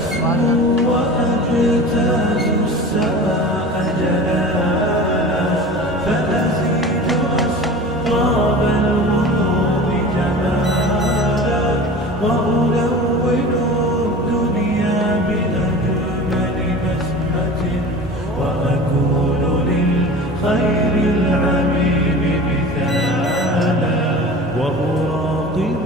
أسمو وأجتاز السماء جلالا، فأزيد أسراب الغروب جمالا، وألون الدنيا بأجمل بسمة، وأكون للخير العميم مثالا، وأراقب